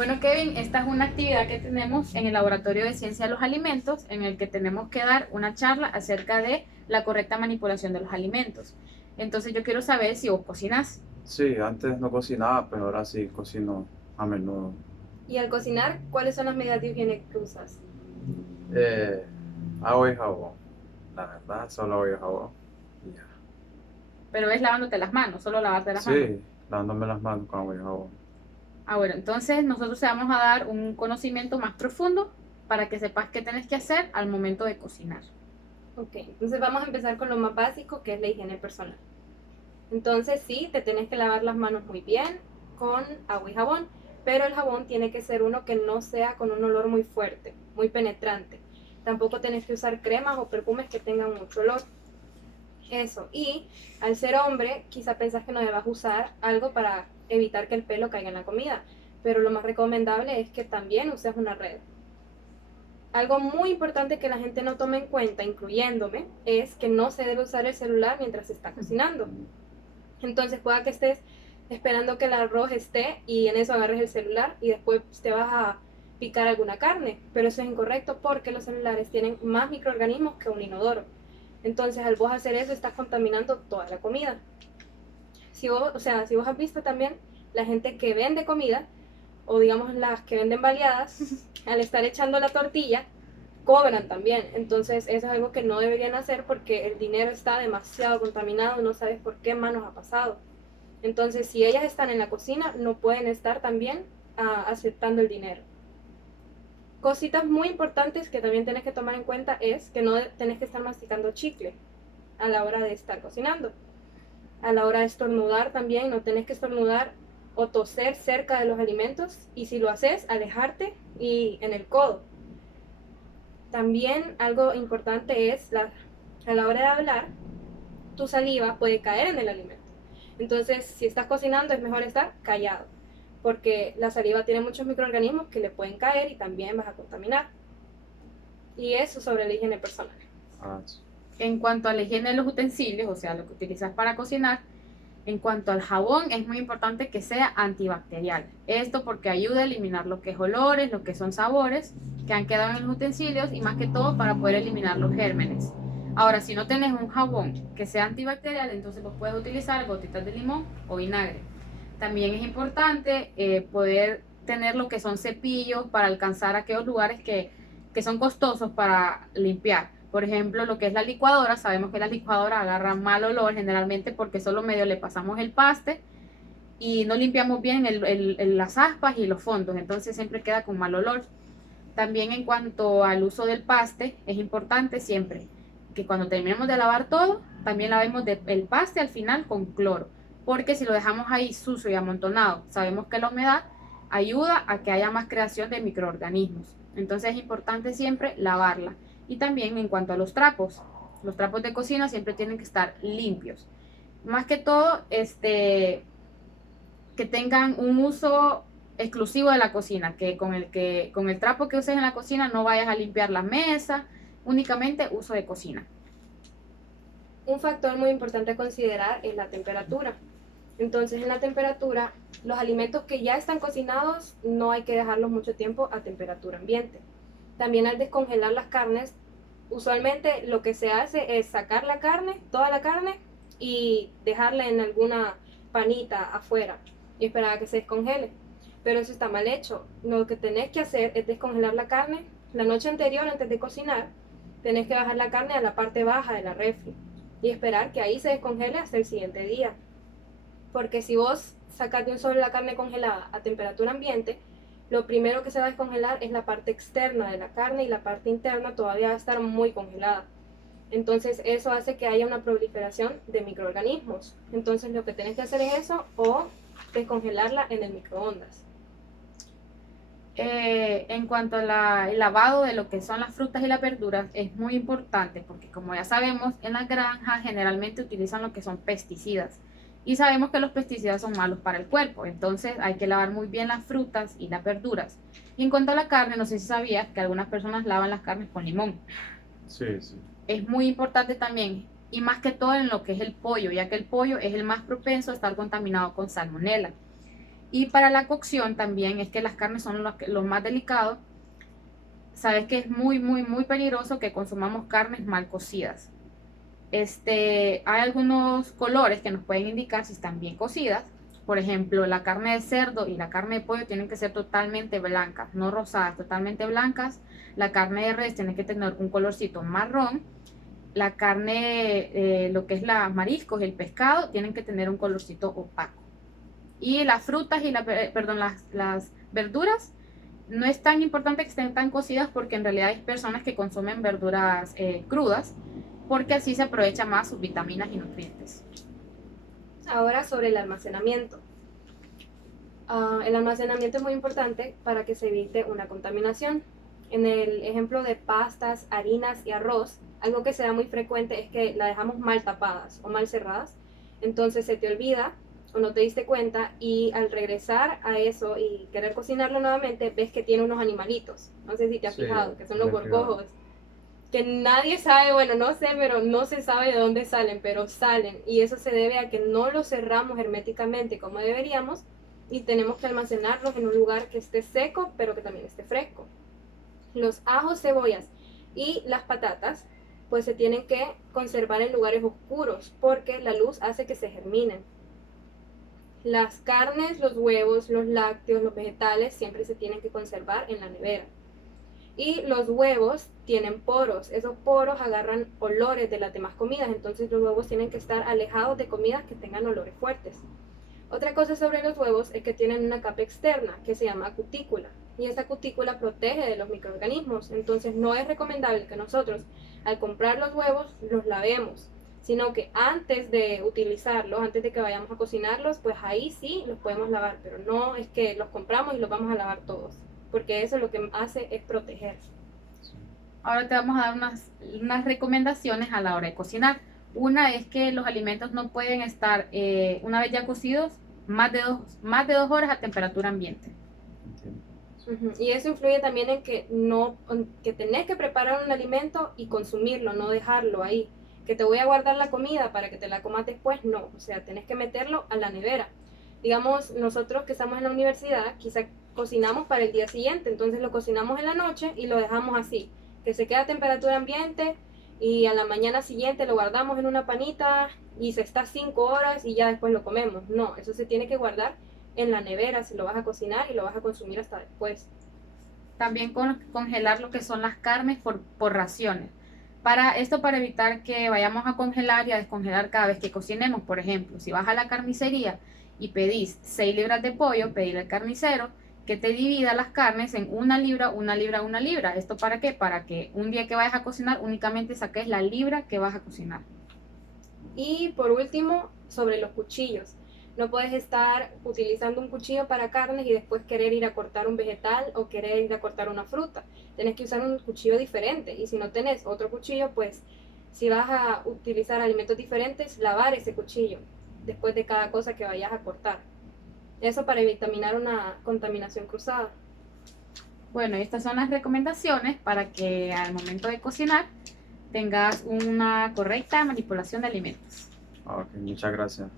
Bueno, Kevin, esta es una actividad que tenemos en el Laboratorio de Ciencia de los Alimentos, en el que tenemos que dar una charla acerca de la correcta manipulación de los alimentos. Entonces yo quiero saber si vos cocinás. Sí, antes no cocinaba, pero ahora sí cocino a menudo. Y al cocinar, ¿cuáles son las medidas de higiene que usas? Eh, Agua y jabón. La verdad, solo agua y jabón. Y ya. Pero es lavándote las manos, solo lavarte las manos. Sí, lavándome las manos con agua y jabón. Bueno, entonces nosotros te vamos a dar un conocimiento más profundo para que sepas qué tenés que hacer al momento de cocinar. Ok, entonces vamos a empezar con lo más básico, que es la higiene personal. Entonces sí, te tienes que lavar las manos muy bien con agua y jabón, pero el jabón tiene que ser uno que no sea con un olor muy fuerte, muy penetrante. Tampoco tienes que usar cremas o perfumes que tengan mucho olor. Eso, y al ser hombre, quizá pensás que no debas usar algo para evitar que el pelo caiga en la comida, pero lo más recomendable es que también uses una red. Algo muy importante que la gente no toma en cuenta, incluyéndome, es que no se debe usar el celular mientras se está cocinando. Entonces pueda que estés esperando que el arroz esté y en eso agarres el celular y después te vas a picar alguna carne, pero eso es incorrecto porque los celulares tienen más microorganismos que un inodoro. Entonces al vos hacer eso estás contaminando toda la comida. Si vos has visto también la gente que vende comida, o digamos las que venden baleadas, al estar echando la tortilla, cobran también. Entonces eso es algo que no deberían hacer porque el dinero está demasiado contaminado, no sabes por qué manos ha pasado. Entonces si ellas están en la cocina, no pueden estar también aceptando el dinero. Cositas muy importantes que también tienes que tomar en cuenta es que no tenés que estar masticando chicle a la hora de estar cocinando. A la hora de estornudar también, no tenés que estornudar o toser cerca de los alimentos, y si lo haces, alejarte y en el codo. También algo importante es a la hora de hablar, tu saliva puede caer en el alimento. Entonces, si estás cocinando, es mejor estar callado, porque la saliva tiene muchos microorganismos que le pueden caer y también vas a contaminar. Y eso sobre la higiene personal. Ah, sí. En cuanto a la higiene de los utensilios, o sea, lo que utilizas para cocinar, en cuanto al jabón, es muy importante que sea antibacterial. Esto porque ayuda a eliminar lo que es olores, lo que son sabores que han quedado en los utensilios y más que todo para poder eliminar los gérmenes. Ahora, si no tenés un jabón que sea antibacterial, entonces vos puedes utilizar gotitas de limón o vinagre. También es importante poder tener lo que son cepillos para alcanzar aquellos lugares que son costosos para limpiar. Por ejemplo, lo que es la licuadora, sabemos que la licuadora agarra mal olor generalmente porque solo medio le pasamos el paste y no limpiamos bien las aspas y los fondos, entonces siempre queda con mal olor. También en cuanto al uso del paste, es importante siempre que cuando terminemos de lavar todo, también lavemos el paste al final con cloro, porque si lo dejamos ahí sucio y amontonado, sabemos que la humedad ayuda a que haya más creación de microorganismos. Entonces es importante siempre lavarla. Y también en cuanto a los trapos de cocina siempre tienen que estar limpios. Más que todo, que tengan un uso exclusivo de la cocina, que con el trapo que uses en la cocina no vayas a limpiar la mesa, únicamente uso de cocina. Un factor muy importante a considerar es la temperatura. Entonces, en la temperatura, los alimentos que ya están cocinados no hay que dejarlos mucho tiempo a temperatura ambiente. También al descongelar las carnes, usualmente lo que se hace es sacar la carne, toda la carne, y dejarla en alguna panita afuera y esperar a que se descongele. Pero eso está mal hecho. Lo que tenés que hacer es descongelar la carne la noche anterior antes de cocinar. Tenés que bajar la carne a la parte baja de la refri y esperar que ahí se descongele hasta el siguiente día. Porque si vos sacas de un solo la carne congelada a temperatura ambiente, lo primero que se va a descongelar es la parte externa de la carne y la parte interna todavía va a estar muy congelada. Entonces eso hace que haya una proliferación de microorganismos. Entonces lo que tenés que hacer es eso, o descongelarla en el microondas. En cuanto al lavado de lo que son las frutas y las verduras, es muy importante porque como ya sabemos, en las granjas generalmente utilizan lo que son pesticidas y sabemos que los pesticidas son malos para el cuerpo, entonces hay que lavar muy bien las frutas y las verduras. Y en cuanto a la carne, no sé si sabías que algunas personas lavan las carnes con limón. Sí, sí. Es muy importante también, y más que todo en lo que es el pollo, ya que el pollo es el más propenso a estar contaminado con salmonela. Y para la cocción también es que las carnes son lo más delicado. Sabes que es muy peligroso que consumamos carnes mal cocidas. Hay algunos colores que nos pueden indicar si están bien cocidas. Por ejemplo, la carne de cerdo y la carne de pollo tienen que ser totalmente blancas, no rosadas, totalmente blancas. La carne de res tiene que tener un colorcito marrón. La carne, lo que es los mariscos y el pescado, tienen que tener un colorcito opaco. Y las frutas y las verduras, no es tan importante que estén tan cocidas porque en realidad hay personas que consumen verduras crudas porque así se aprovecha más sus vitaminas y nutrientes. Ahora sobre el almacenamiento. El almacenamiento es muy importante para que se evite una contaminación. En el ejemplo de pastas, harinas y arroz, algo que se da muy frecuente es que la dejamos mal tapadas o mal cerradas. Entonces se te olvida o no te diste cuenta y al regresar a eso y querer cocinarlo nuevamente, ves que tiene unos animalitos. No sé si te has Sí, fijado, que son me los he fijado. gorgojos. Que nadie sabe, bueno, no sé, pero no se sabe de dónde salen, pero salen. Y eso se debe a que no los cerramos herméticamente como deberíamos y tenemos que almacenarlos en un lugar que esté seco, pero que también esté fresco. Los ajos, cebollas y las patatas, pues se tienen que conservar en lugares oscuros porque la luz hace que se germinen. Las carnes, los huevos, los lácteos, los vegetales siempre se tienen que conservar en la nevera. Y los huevos tienen poros, esos poros agarran olores de las demás comidas, entonces los huevos tienen que estar alejados de comidas que tengan olores fuertes. Otra cosa sobre los huevos es que tienen una capa externa que se llama cutícula y esta cutícula protege de los microorganismos, entonces no es recomendable que nosotros al comprar los huevos los lavemos, sino que antes de utilizarlos, antes de que vayamos a cocinarlos, pues ahí sí los podemos lavar, pero no es que los compramos y los vamos a lavar todos, porque eso lo que hace es proteger. Ahora te vamos a dar unas recomendaciones a la hora de cocinar. Una es que los alimentos no pueden estar, una vez ya cocidos, más de 2 horas a temperatura ambiente. Entiendo. Y eso influye también en que tenés que preparar un alimento y consumirlo, no dejarlo ahí. Que te voy a guardar la comida para que te la comas después, no. O sea, tenés que meterlo a la nevera. Digamos, nosotros que estamos en la universidad, quizá cocinamos para el día siguiente, entonces lo cocinamos en la noche y lo dejamos así, que se queda a temperatura ambiente y a la mañana siguiente lo guardamos en una panita y se está 5 horas y ya después lo comemos. No, eso se tiene que guardar en la nevera si lo vas a cocinar y lo vas a consumir hasta después. También congelar lo que son las carnes por raciones. Para evitar que vayamos a congelar y a descongelar cada vez que cocinemos. Por ejemplo, si vas a la carnicería y pedís 6 libras de pollo, pedir al carnicero que te divida las carnes en 1 libra, 1 libra, 1 libra. ¿Esto para qué? Para que un día que vayas a cocinar únicamente saques la libra que vas a cocinar. Y por último, sobre los cuchillos. No puedes estar utilizando un cuchillo para carnes y después querer ir a cortar un vegetal o querer ir a cortar una fruta. Tienes que usar un cuchillo diferente y si no tenés otro cuchillo, pues si vas a utilizar alimentos diferentes, lavar ese cuchillo después de cada cosa que vayas a cortar. Eso para evitar una contaminación cruzada. Bueno, estas son las recomendaciones para que al momento de cocinar tengas una correcta manipulación de alimentos. Ok, muchas gracias.